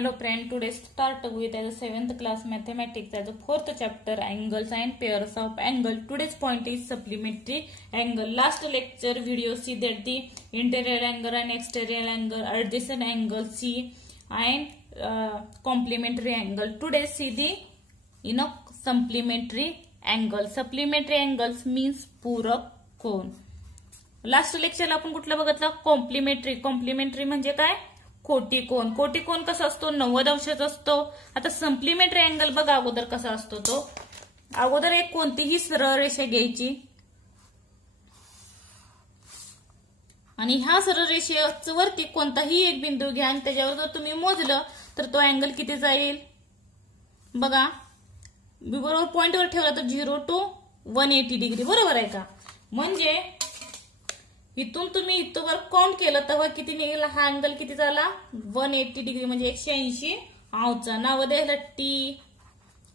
Hello friend, today start with as a 7th class mathematics as a 4th chapter angles and pairs of angle. Today's point is supplementary angle. Last lecture video see that the interior angle and exterior angle, adjacent angle C and complementary angle. Today see the supplementary angle. Supplementary angles means पूरक कोन. Last लेक्चरला आपण कुठला बघितलं complementary म्हणजे काय कोटी कोन कसा असतो 90 अंशाचा असतो. आता सप्लिमेंटरी अँगल बघा अगोदर कसा असतो तो. अगोदर एक कोणतीही सरळ रेषा घ्यायची आणि ह्या सरळ रेषेच्या वरती कोणताही एक बिंदू घ्या आणि त्याच्यावर जर तुम्ही मोजलं तर तो अँगल किती जाईल बघा. बरोबर पॉइंटवर ठेवला तर 0 to 180 डिग्री बरोबर आहे का. म्हणजे इथून तुम्ही इथवर काउंट केलं तेव्हा किती निघाला हा अँगल किती झाला 180 डिग्री म्हणजे 180 अंशचा. नाव द्यायला टी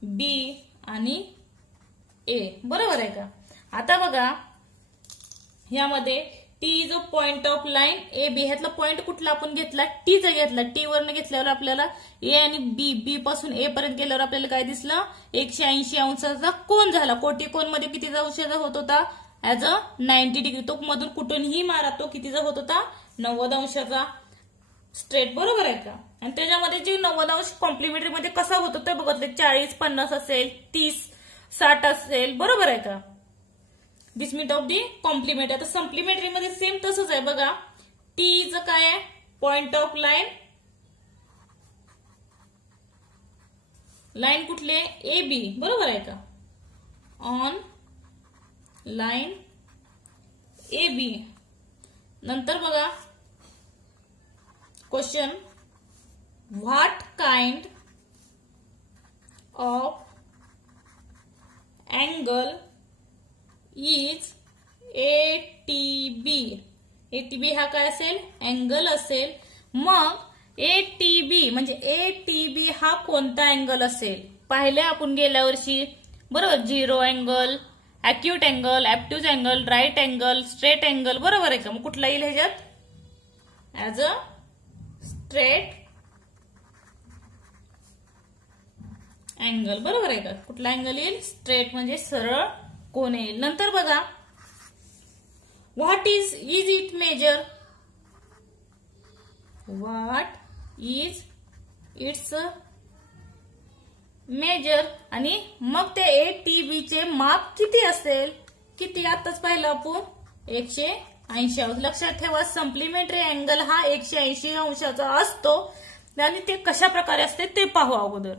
बी आणि ए बरोबर आहे का. आता बघा यामध्ये टी जो point of line A B ह्यातला पॉइंट कुठला आपण घेतला टीचा घेतला. टी वरनं घेतल्यावर आपल्याला ए आणि बी पासून ए पर्यंत गेल्यावर आपल्याला काय दिसलं 180 अंशाचा कोन झाला. कोटी कोन मध्ये कितीचा अंशाचा होत होता ऍज अ 90 डिग्री. तो मधून कुठूनही मारा तो कितीचा होत होता 90 अंशाचा स्ट्रेट बरोबर आहे का. आणि त्याच्यामध्ये जे 90 अंश कॉम्प्लिमेंटरी मध्ये कसा होतो ते बघितले 40 50 असेल 30 60 असेल बरोबर आहे का. दिस मीट ऑफ दी कॉम्प्लिमेंटरी. आता सप्लिमेंटरी मध्ये सेम तसंच आहे बघा. टीचं काय आहे पॉइंट ऑफ लाईन कुठले ए बी बरोबर आहे का. On line A B. नंतर बघा question what kind of angle is ATB. ATB हा काय असेल अँगल असेल. मग एटीबी म्हणजे एटीबी हा कोणता अँगल असेल पाहिले आपण गेल्या वर्षी बरोबर. 0 angle acute angle obtuse angle right angle straight angle बरोबर आहे का. मग कुठला येईल ह्याच्यात ऍज अ स्ट्रेट अँगल बरोबर आहे का. कुठला अँगल येईल स्ट्रेट म्हणजे सरळ कोन येईल. नंतर बघा what is it measure. What is its measure आणि मग ते एटीबी चे माप किती असेल किती आताच पाहिलं आपण 180 अंश. लक्षात ठेवा सप्लिमेंटरी अँगल हा 180 अंशाचा असतो आणि ते कशा प्रकारे असते ते पाहू अगोदर.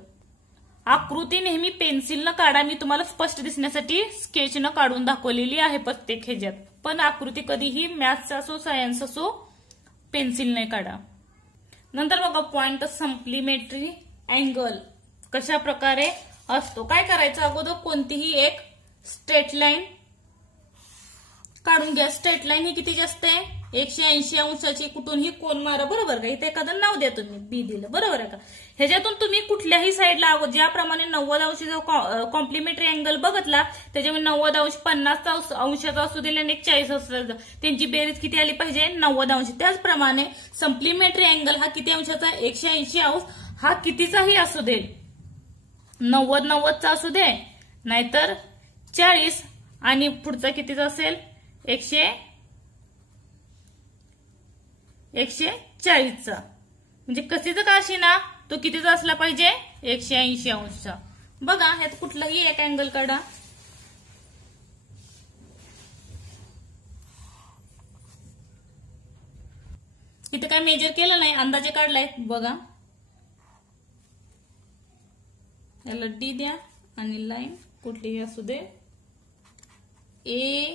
आकृती नेहमी पेन्सिलनं काढा. मी तुम्हाला स्पष्ट दिसण्यासाठी स्केचनं काढून दाखवलेली आहे प्रत्येक ह्याच्यात. पण आकृती कधीही मॅथ्स असो सायन्स असो पेन्सिलने काढा. नंतर बघा पॉइंट सप्लिमेंटरी अँगल कशा प्रकारे असतो. काय करायचं अगोदर कोणतीही एक स्ट्रेट लाईन काढून घ्या. स्ट्रेट लाईन ही कितीची असते 180 अंशाची. कुठूनही कोन मारा बरोबर का. इथे एखादं नाव द्या तुम्ही बी दिलं बरोबर आहे का. ह्याच्यातून तुम्ही कुठल्याही साईडला ज्याप्रमाणे 90 अंशाचा कॉम्प्लिमेंटरी अँगल बघितला त्याच्यामुळे 90 अंश 50 अंशाचा असू दिला आणि 40 अंशाचा त्यांची बेरीज किती आली पाहिजे 90 अंश. त्याचप्रमाणे सप्लिमेंटरी अँगल हा किती अंशाचा 180 अंश. हा कितीचाही असू दे 90चा असू दे नाहीतर 40 आणि पुढचा कितीचा असेल 140चा. म्हणजे कशीच का अशी ना तो कितीचा असला पाहिजे 180 अंशचा. बघा ह्यात कुठलाही एक अँगल काढा. इथे काय मेजर केलं नाही अंदाजे काढलाय बघा. याला डी द्या आणि लाईन कुठलीही असू दे ए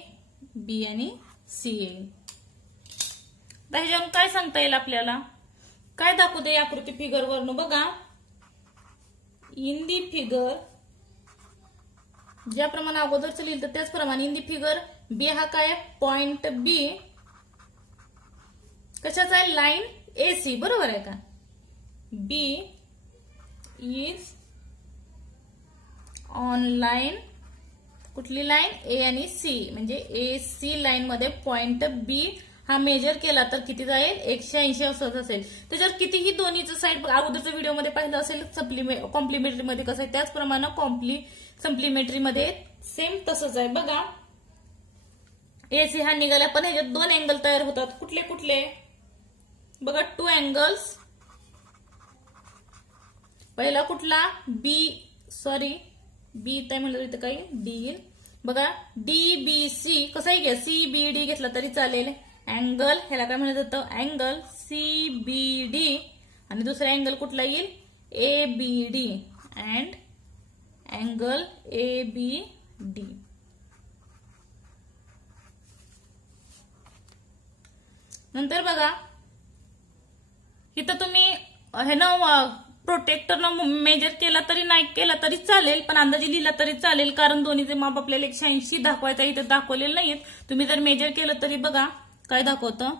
बी आणि सी येईल. ह्याच्यावरून काय सांगता येईल आपल्याला काय दाखवू दे आकृती फिगर वरून बघा. इन दी फिगर ज्याप्रमाणे अगोदरच लिहिलं तर त्याचप्रमाणे इन दी फिगर बी हा काय पॉइंट बी कशाचा आहे लाईन ए सी बरोबर आहे का. बी इज ऑन लाईन कुठली लाईन ए आणि सी म्हणजे ए सी लाईन मध्ये पॉइंट बी हा मेजर केला तर किती जाईल 180 असंच असेल. त्याच्यावर कितीही दोन्हीचं साईड अगोदरच्या व्हिडिओमध्ये पाहिलं असेल कॉम्प्लिमेंटरी मध्ये कसं आहे त्याचप्रमाणे सप्लिमेंटरी मध्ये सेम तसंच आहे. बघा एसी हा निघाला पण ह्याच्यात 2 अँगल तयार होतात. कुठले कुठले बघा 2 अँगल्स. पहिला कुठला बी काय म्हणलं इथं काही डी. बघा डीबीसी कसाही घ्या सीबीडी घेतला तरी चालेल. अँगल ह्याला काय म्हणलं जातं अँगल सीबीडी आणि दुसरा अँगल कुठला येईल एबीडी अँड अँगल एबीडी. नंतर बघा इथं तुम्ही हे ना प्रोटेक्टरनं मेजर केला तरी नाही केला तरी चालेल पण अंदाजे लिहिला तरी चालेल कारण दोन्हीचे माप आपल्याला 180 दाखवायचं इथं दाखवलेलं नाहीये. तुम्ही जर मेजर केलं तरी बघा काय दाखवतं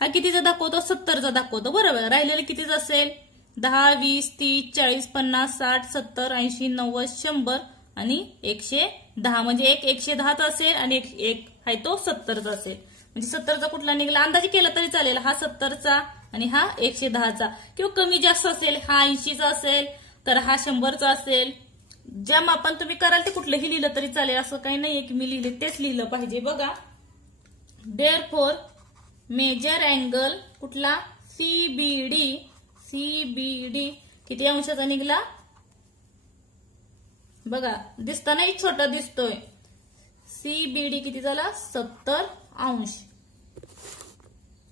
हा कितीचा दाखवतो 70चा दाखवतो बरोबर. राहिलेलं कितीच असेल 10 20 30 40 50 60 70 80 90 100 आणि 110 म्हणजे एक 110चा असेल आणि एक आहे तो 70चा असेल. म्हणजे 70चा कुठला निघाला अंदाजे केला तरी चालेल. हा 70चा आणि हा 110चा किंवा कमी जास्त असेल. हा 80चा असेल तर हा 100चा असेल. ज्या मापान तुम्ही कराल ते कुठलंही लिहिलं तरी चालेल असं काही नाहीये की मी लिहिले तेच लिहिलं पाहिजे. बघा देअरफॉर मेजर अँगल कुठला सीबीडी किती अंशाचा निघाला बघा दिसताना एक छोटा दिसतोय. सीबीडी किती झाला 70 अंश.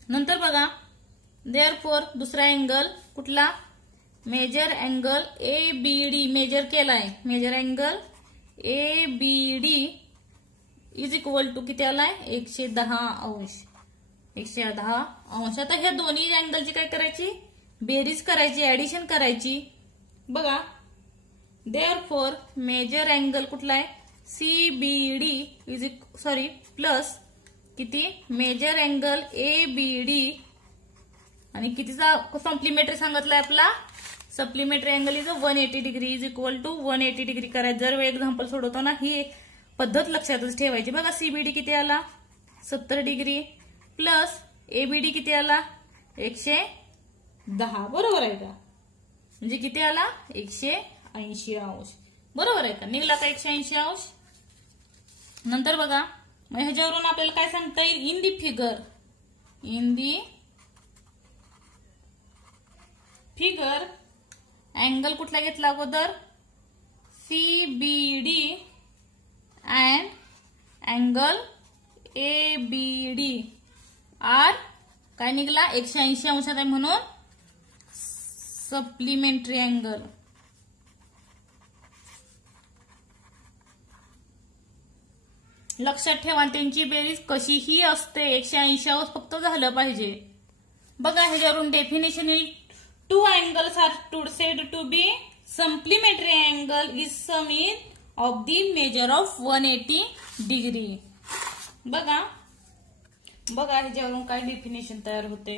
नंतर बघा देअरफॉर दुसरा अँगल कुठला मेजर अँगल एबीडी मेजर केलाय. Measure angle ABD is equal to किती आलाय 110 अंश. 110 अंश. आता ह्या दोन्ही अँगलची काय करायची बेरीज करायची ऍडिशन करायची. बघा देअरफॉर मेजर अँगल कुठला आहे सीबीडी प्लस किती मेजर अँगल एबीडी आणि कितीचा कॉम्प्लिमेंटरी सांगितलाय आपला supplementary angle is 180 degree is equal to 180 degree करायचं. जर एक्झाम्पल सोडवतो ना ही एक पद्धत लक्षातच ठेवायची. बघा सीबीडी किती आला 70 डिग्री प्लस एबीडी किती आला 110 बरोबर आहे का. म्हणजे किती आला 180 अंश बरोबर आहे का. निघाला का 180 अंश. नंतर बघा मग ह्याच्यावरून आपल्याला काय सांगता येईल इन दी फिगर अँगल कुठला घेतला अगोदर CBD and angle ABD are काय निघाला 180 अंशात आहे म्हणून सप्लिमेंटरी अँगल. लक्षात ठेवा त्यांची बेरीज कशीही असते 180 अंश फक्त झालं पाहिजे. बघा ह्याच्यावरून डेफिनेशन येईल two angles are said to be supplementary angle is sum of the measure of 180 degree. बघा ह्याच्यावरून काय डेफिनेशन तयार होते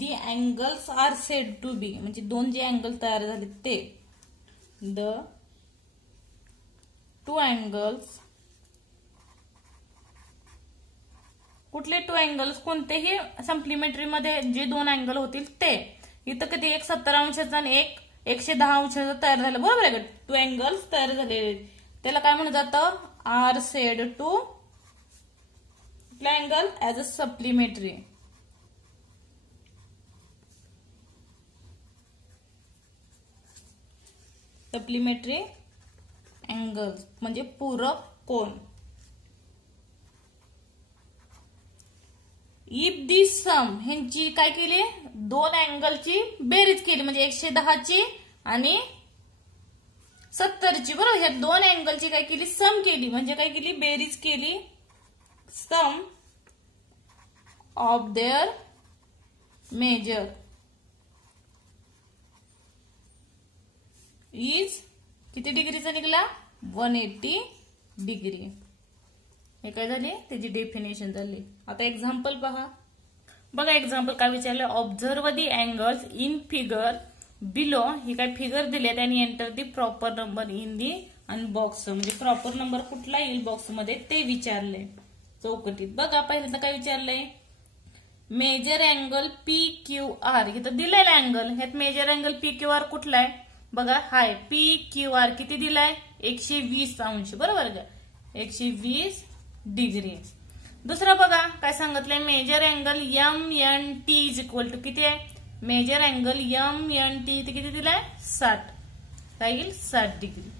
the angles are said to be म्हणजे दोन जे अँगल तयार झाले ते the two angles कुठले 2 अँगल्स कोणतेही सप्लिमेंटरी मध्ये जे 2 अँगल होतील ते इथं कधी एक 70 अंशाचा आणि एक 110 अंशाचा तयार झाला बरोबर आहे का. 2 अँगल्स तयार झाले त्याला काय म्हणलं जातं are said to angle as a supplementary. Supplementary angles म्हणजे पूरक कोन. इफ दी सम ह्यांची काय केली 2 अँगलची बेरीज केली म्हणजे 110ची आणि 70ची बरोबर. ह्या 2 अँगलची काय केली सम केली म्हणजे काय केली बेरीज केली. सम ऑफ देअर मेजर इज किती डिग्रीचा निघाला 180 डिग्री. हे काय झाले त्याची डेफिनेशन झाली. आता एक्झाम्पल पहा. बघा एक्झाम्पल काय विचारलं observe the angles in figure below. ही काय फिगर दिले त्यांनी enter the proper number in the आणि बॉक्स म्हणजे प्रॉपर नंबर कुठला येईल बॉक्स मध्ये ते विचारले. चौकटीत. बघा पहिल्यांदा काय विचारलंय, मेजर अँगल PQR. इथं दिलेला अँगल, ह्यात मेजर अँगल PQR कुठला आहे बघा, हाय PQR किती दिलाय 120 अंश, बरोबर का, 120 डिग्री. दुसरा बघा काय सांगितलंय, measure angle MNT is equal to किती आहे, मेजर अँगल MNT इथे किती दिलाय 60, काय येईल 60 डिग्री.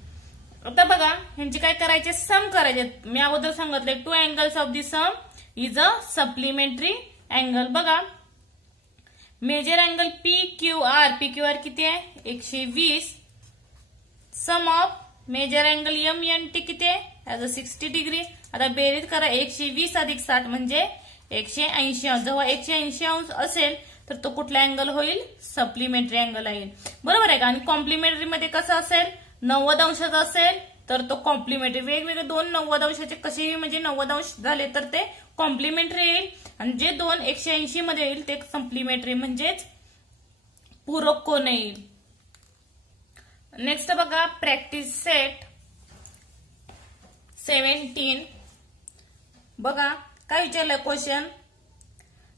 आता बघा ह्यांचे काय करायचे, सम करायचे. मी अगोदर सांगितलंय two angles of the some is a supplementary angle. बघा मेजर अँगल PQR किती आहे 120, सम ऑफ मेजर अँगल MNT किती आहे ऍज अ 60 डिग्री. आता बेरीज करा, 120 अधिक 60 म्हणजे 180 अंश. जेव्हा 180 अंश असेल तर तो कुठला अँगल होईल, सप्लिमेंटरी अँगल आहे, बरोबर आहे का. आणि कॉम्प्लिमेंटरी मध्ये कसं असेल, 90 अंशाचा असेल तर तो कॉम्प्लिमेंटरी. वेगवेगळे दोन 90 अंशाचे कसेही म्हणजे 90 अंश झाले तर ते कॉम्प्लिमेंटरी येईल, आणि जे दोन 180 मध्ये येईल ते सप्लिमेंटरी म्हणजेच पूरक कोन येईल. नेक्स्ट बघा प्रॅक्टिस सेट 17. बघा काय विचारलं question,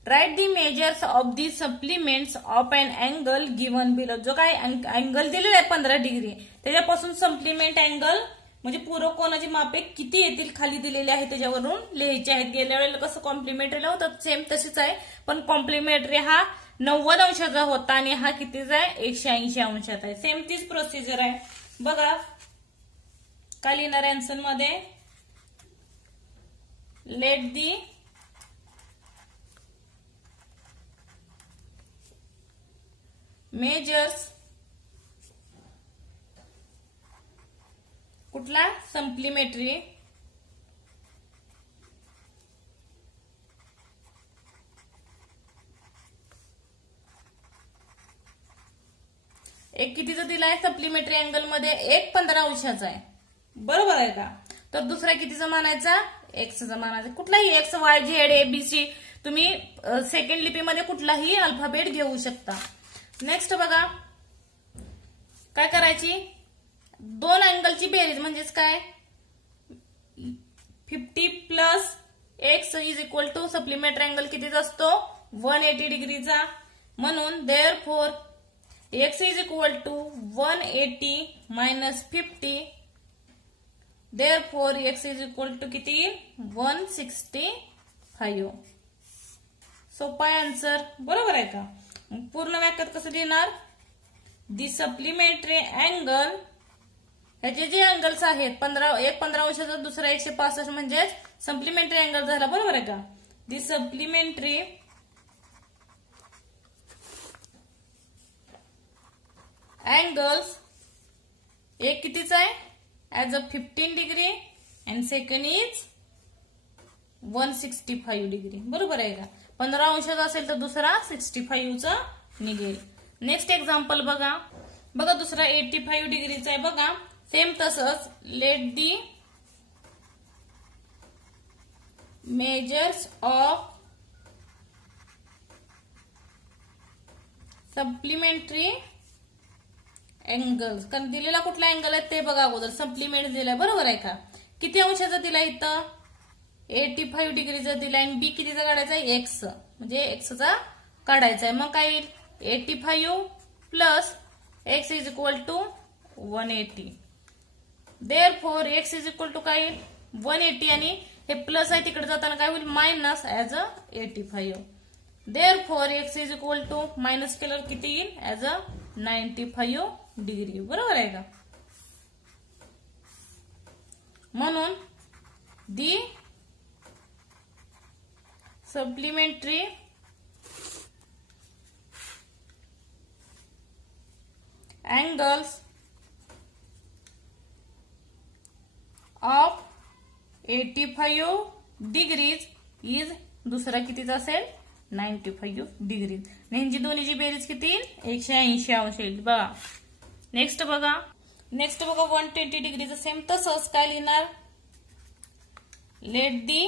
write the measures of the supplements of an angle given below. जो काय अँगल दिलेला आहे 15 डिग्री, त्याच्यापासून सप्लिमेंट अँगल म्हणजे पूरक कोनाची मापे किती येतील खाली दिलेले आहे त्याच्यावरून लिहायचे आहेत. गेल्या वेळेला कसं कॉम्प्लिमेंटरीला होतं सेम तशीच आहे, पण कॉम्प्लिमेंटरी हा 90 अंशाचा होता आणि हा कितीचा आहे 180 अंशाचा आहे. सेम तीच प्रोसिजर आहे. बघा काय लिहिणार आन्सर मध्ये, लेट दी मेजर्स कुठला सप्लिमेंटरी एक कितीचा दिलाय सप्लिमेंटरी अँगल मध्ये, एक 15 अंशाचा आहे, बरोबर आहे का. तर दुसरा कितीचा मानायचा, एक्सचा मानायचा. कुठलाही एक्स वाय झेड ABC तुम्ही सेकंड लिपीमध्ये कुठलाही अल्फाबेट घेऊ शकता. नेक्स्ट बघा काय करायची, दोन अँगलची बेरीज म्हणजेच काय 50 plus x is equal to supplementary angle कितीचा असतो 180 डिग्रीचा. म्हणून therefore x is equal to 180 minus 50, therefore x is equal to किती 165. सोपा आन्सर, बरोबर आहे का. पूर्ण वाक्यात कसं लिहिणार, दी सप्लिमेंटरी अँगल, ह्याचे जे अँगल्स आहेत 15 अंशाचा, दुसरा 165 म्हणजे सप्लिमेंटरी अँगल झाला, बरोबर आहे का. दी सप्लिमेंटरी अँगल्स, एक कितीचा आहे as a 15 degree and second is 165 degree, बरोबर आहे का. 15 अंशाचा असेल तर दुसरा 65 चा निघेल. नेक्स्ट एक्झाम्पल बघा, दुसरा 85 डिग्रीचा आहे. बघा सेम तसंच, late the measures of supplementary angles, कारण दिलेला कुठला अँगल आहे ते बघा अगोदर, सप्लिमेंट दिलाय, बरोबर आहे का. किती अंशाचा दिलाय इथं 85 डिग्रीचा दिलाय, आणि बी कितीचा काढायचा आहे एक्स, म्हणजे एक्सचा काढायचा आहे. मग काय येईल 85 plus x is equal to 180, therefore x is equal to काय येईल 180, आणि हे प्लस आहे तिकडे जाताना काय होईल minus as a 85, therefore x is equal to minus केल्यावर किती येईल ऍज अ 95 डिग्री, बरोबर आहे का. म्हणून the supplementary angles of 85 degrees is, दुसरा कितीचा असेल 95 डिग्रीज. यांची दोन्हीची बेरीज किती 180 अंश येईल. बघा नेक्स्ट बघा 120 डिग्रीचं सेम तसंच काय लिहिणार, late the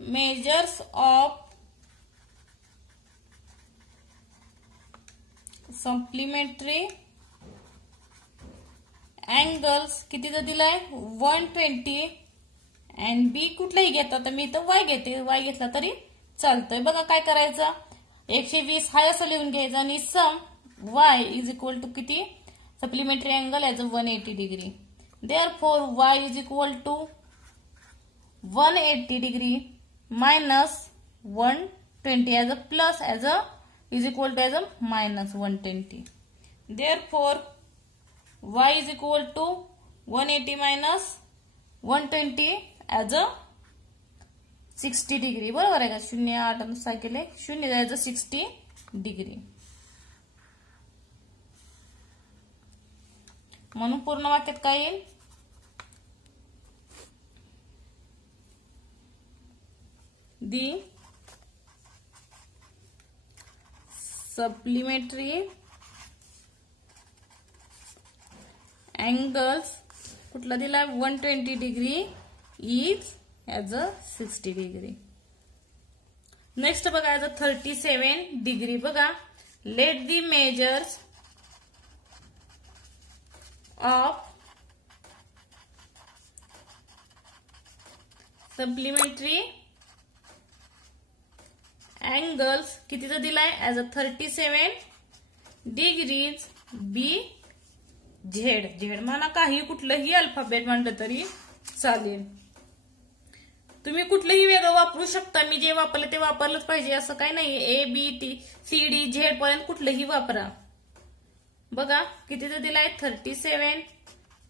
measures of supplementary angles कितीचा दिलाय 120 अँड बी कुठलाही घेता तर मी इथं वाय घेते, वाय घेतला तरी चालतोय. बघा काय करायचं, 120 हाय असं लिहून घ्यायचं आणि sum y is equal to किती, supplementary angle as a 180 degree. Therefore y is equal to 180 degree minus 120 as a plus as a is equal to as a minus 120. Therefore y is equal to 180 minus 120 as a 60 degree. बरोबर आहे का, 0 8 अनुसार केले 0 as a 60 degree. म्हणून पूर्ण वाक्यात काय येईल, दी सप्लिमेंटरी अँगल्स कुठला दिला 120 degree is as a 60 degree. Next बघा ॲज अ 37 डिग्री. बघा, let the measures of supplementary angles कितीचा दिलाय as a 37 degrees b z. Z म्हणा, काही कुठलंही अल्फाबेट म्हणलं तरी चालेल. तुम्ही कुठलंही वेगळं वापरू शकता, मी जे वापरलं ते वापरलंच पाहिजे असं काही नाही. A B T C D Z पर्यंत कुठलंही वापरा. बघा कितीचा दिलाय 37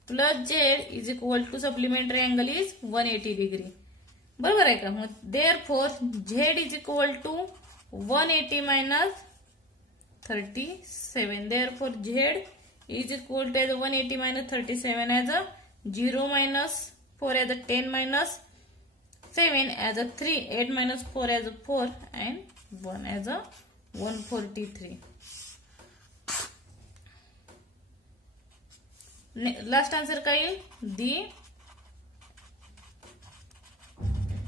plus z is equal to supplementary angle is 180 degree. बरोबर आहे का. मग therefore z is equal to 180 minus 37. Therefore z is equal to 180 minus 37 as a 0 minus 4 as a 10 minus 7 as a 3, 8 minus 4 as a 4 and 1 as a 143. Last answer काय येईल, the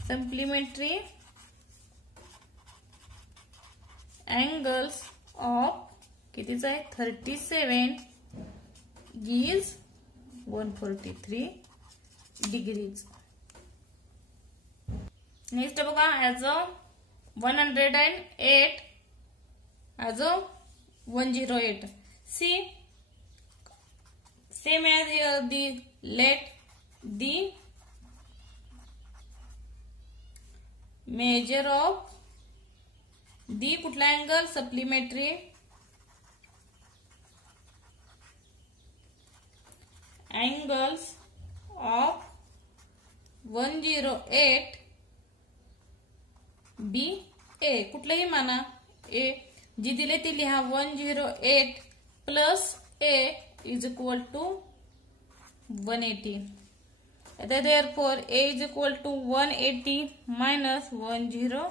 supplementary angles of कितीचा आहे 37 is 143 degrees. Next बघा as a 108 as a 108. See same as the let the measure of the कुठला angle supplementary angles of 108 b a. कुठलंही माना a, जी दिले ती लिहा 108 plus a is equal to 180. Therefore a is equal to 180 minus 108.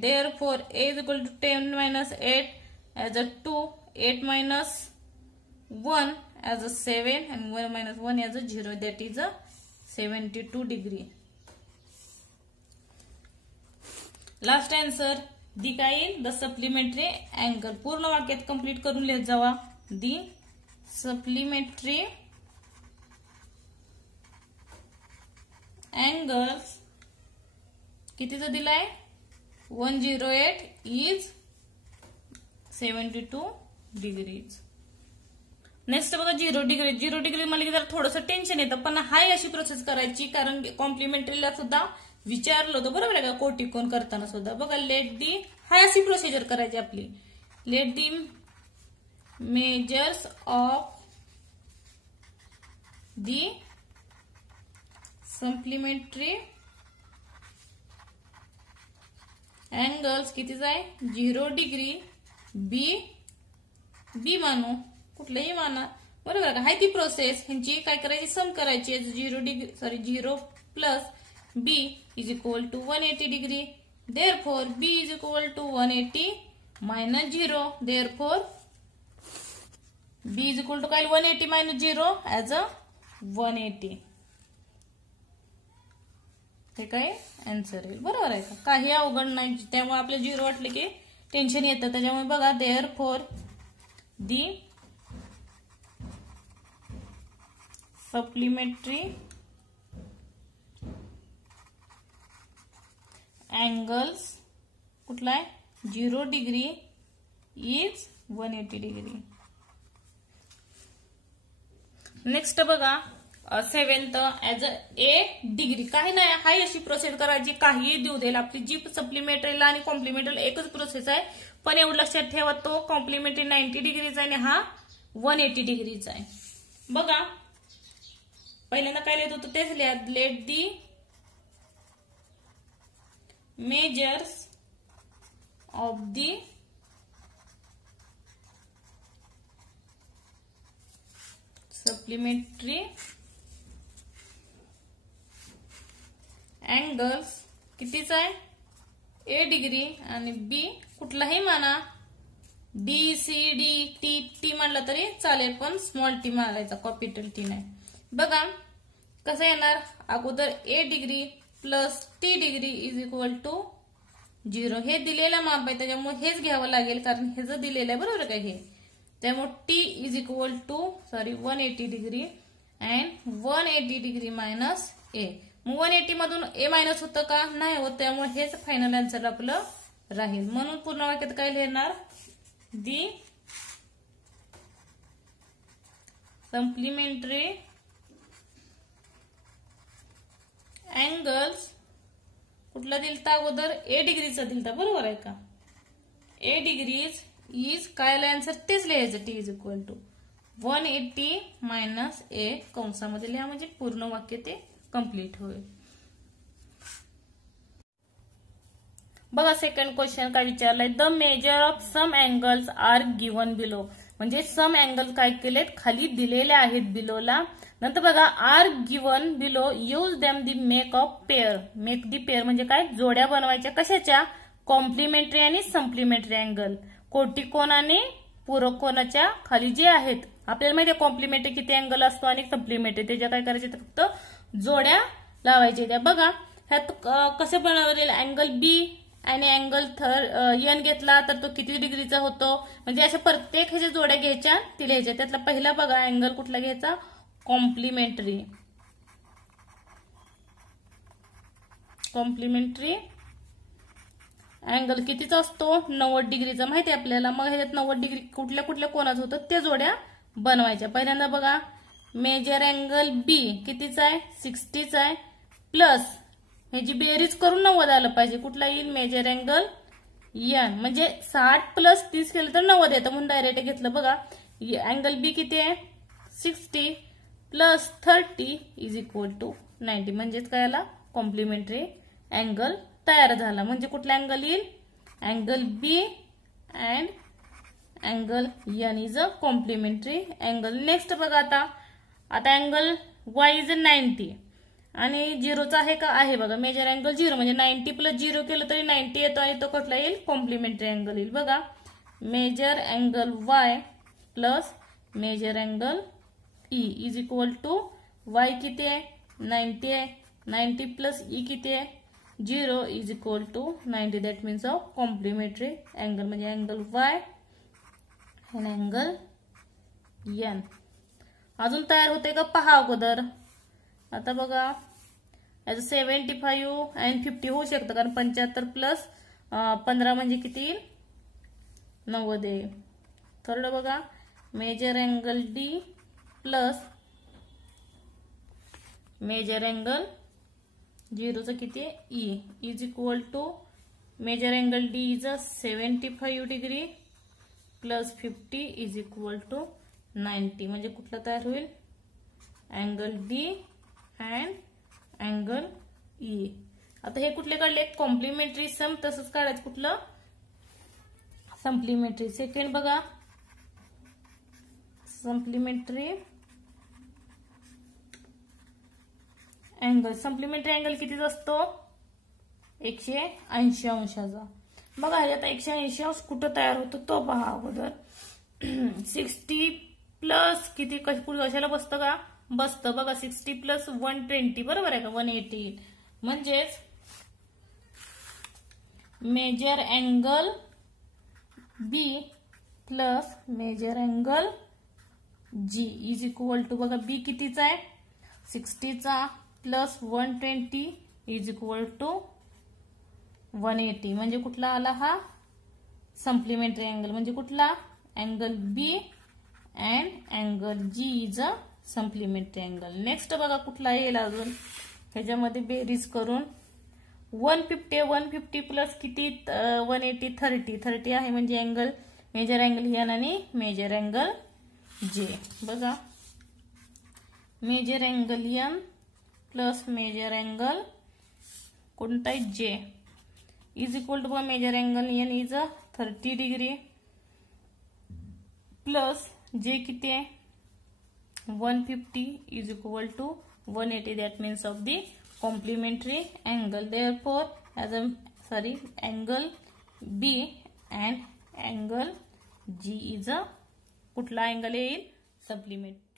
Therefore a is equal to 10 minus 8 as a 2, 8 minus 1 as a 7 and 1 minus 1 as a 0, that is a 72 degree. Last answer दी काय येईल, the supplementary angle. पूर्ण वाक्यात complete करून लिहत जावा. दी supplementary angles कितीचा दिलाय 108 is 72 degrees. Next बघा 0 degree. 0 degree मला की जरा थोडंसं टेन्शन येतं, पण हाय अशी प्रोसेस करायची, कारण कॉम्प्लिमेंटरीला सुद्धा विचारलं होतं. बरोबर आहे का, कोटिकोन करताना सुद्धा. बघा लेट दी हाय अशी प्रोसिजर करायची आपली. Late the measures of the supplementary angles कितीचा आहे 0 डिग्री बी. बी मानू, कुठलंही माना. बरोबर का, हाय ती प्रोसेस. ह्यांची काय करायची, सम करायची. 0 plus b is equal to 180 degree. Therefore b is equal to 180 minus 0. Therefore b is equal to काय 180 मायनस 0 ॲज अ 180. हे काय आन्सर येईल. बरोबर आहे का, काही अवघड नाही. त्यामुळे आपलं 0 वाटले की टेन्शन येतं. त्याच्यामुळे बघा देअरफॉर दी supplementary अँगल्स कुठला आहे 0 डिग्री इज 180 डिग्री. नेक्स्ट बघा 7th ऍज ए डिग्री. काही नाही, हाय अशी प्रोसेस करायची, काही देऊ देईल. आपली जी सप्लिमेंटरीला आणि कॉम्प्लिमेंटरीला एकच प्रोसेस आहे, पण एवढं लक्षात ठेवा तो कॉम्प्लिमेंटरी 90 डिग्रीचा आहे आणि हा 180 डिग्रीचा आहे. बघा पहिल्यांदा काय लिहित होतं तेच लिहा. Let the measures of the supplementary angles कितीचा आहे ए डिग्री आणि बी कुठलाही माना D C D T T मानला तरी चालेल, पण स्मॉल टी मारायचा, कॅपिटल टी नाही. बघा कसं येणार, अगोदर A degree plus T degree is equal to 0. हे दिलेलं माप आहे त्याच्यामुळे हेच घ्यावं लागेल, कारण हे जर दिलेलं आहे बरोबर काय हे. त्यामुळे T is equal to 180 degree and 180 degree minus A. मग 180 मधून ए मायनस होतं का, नाही होत, त्यामुळे हेच फायनल आन्सर आपलं राहील. म्हणून पूर्ण वाक्यात काय लिहिणार, दी सप्लिमेंटरी अँगल्स कुठला दिलता अगोदर ए डिग्रीचा दिलता बरोबर आहे का. ए डिग्रीज इज काय आन्सर तेच लिहायचं, T is equal to 180 minus A कंसामध्ये लिहा, म्हणजे पूर्ण वाक्य ते कंप्लीट होईल. बघा सेकंड क्वेश्चन काय विचारलाय, the measure of some angles are given below. म्हणजे सम अँगल काय केलेत खाली दिलेले आहेत बिलोला. नंतर बघा are given below use them the make of pair. Make the pair म्हणजे काय, जोड्या बनवायच्या कशाच्या, कॉम्प्लिमेंटरी आणि सप्लिमेंटरी अँगल. कोटी कोण आणि पूरक कोणाच्या खाली जे आहेत. आपल्याला माहिती आहे कॉम्प्लिमेंटरी किती अँगल असतो आणि सप्लिमेंटरी त्याच्या काय करायचे फक्त जोड्या लावायच्या त्या. बघा ह्यात कसं बनवलेलं, अँगल बी आणि अँगल एन घेतला तर तो किती डिग्रीचा होतो, म्हणजे अशा प्रत्येक ह्याच्या जोड्या घ्यायच्या ती लिहायच्या. त्यातला पहिला बघा अँगल कुठला घ्यायचा, कॉम्प्लिमेंटरी. कॉम्प्लिमेंटरी अँगल कितीचा असतो 90 डिग्रीचा माहिती आहे आपल्याला. मग ह्याच्यात 90 डिग्री कुठल्या कुठल्या कोणाचं होतं त्या जोड्या बनवायच्या. पहिल्यांदा बघा मेजर अँगल बी कितीचा आहे 60चा आहे, प्लस ह्याची बेरीज करून 90 आलं पाहिजे. कुठला येईल मेजर अँगल एन, म्हणजे 60 प्लस 30 केलं तर 90 येतं म्हणून डायरेक्ट घेतलं. बघा अँगल बी किती आहे 60 प्लस 30 इज इक्वल टू 90, म्हणजेच काय आला कॉम्प्लिमेंटरी अँगल तयार झाला. म्हणजे कुठला अँगल येईल, angle b and angle n is a complementary angle. Next बघा आता अँगल वाय इज 90 आणि 0चा आहे का, आहे बघा. मेजर अँगल 0 म्हणजे 90 प्लस 0 केलं तरी 90 येतो आणि तो कुठला येईल कॉम्प्लिमेंटरी अँगल येईल. बघा measure angle y plus measure angle e is equal to y किती आहे 90 आहे, 90 प्लस ई किती आहे 0 is equal to 90. That means of complementary angle, म्हणजे अँगल वाय आणि अँगल एन. अजून तयार होते का पहा अगोदर. आता बघा 75 आणि 50 होऊ शकतं, कारण 75 प्लस 15 म्हणजे किती येईल 90 आहे. थर्ड बघा measure angle D plus measure angle 0चं किती आहे E is equal to measure angle D is a 75 degree plus 50 is equal to 90, म्हणजे कुठला तयार होईल angle D and angle E. आता हे कुठले काढले कॉम्प्लिमेंटरी सम, तसंच काढायचं कुठलं सप्लिमेंटरी. सेकंड बघा सप्लिमेंटरी अँगल. सप्लिमेंटरी अँगल कितीचा असतो 180 अंशाचा. बघा ह्यात 180 अंश कुठं तयार होतो तो पहा अगोदर. 60 प्लस किती कशाला बसतं का, बसतं बघा 60 प्लस 120 बरोबर आहे का 180. म्हणजेच measure angle b plus measure angle g is equal to बघा बी कितीचा आहे 60चा प्लस 120 इज इक्वल टू 180 म्हणजे कुठला आला हा सप्लिमेंटरी अँगल म्हणजे कुठला angle b and angle g is a supplementary angle. Next बघा कुठला येईल अजून ह्याच्यामध्ये बेरीज करून 150 प्लस किती 180 30 आहे म्हणजे अँगल मेजर अँगल एन आणि मेजर अँगल जे. बघा measure angle n plus measure angle कोणता आहे j is equal to measure angle n is 30 degree plus j किती आहे 150 is equal to 180. That means of the complementary angle. Therefore, angle B and angle G is a कुठला angle येईल supplementary.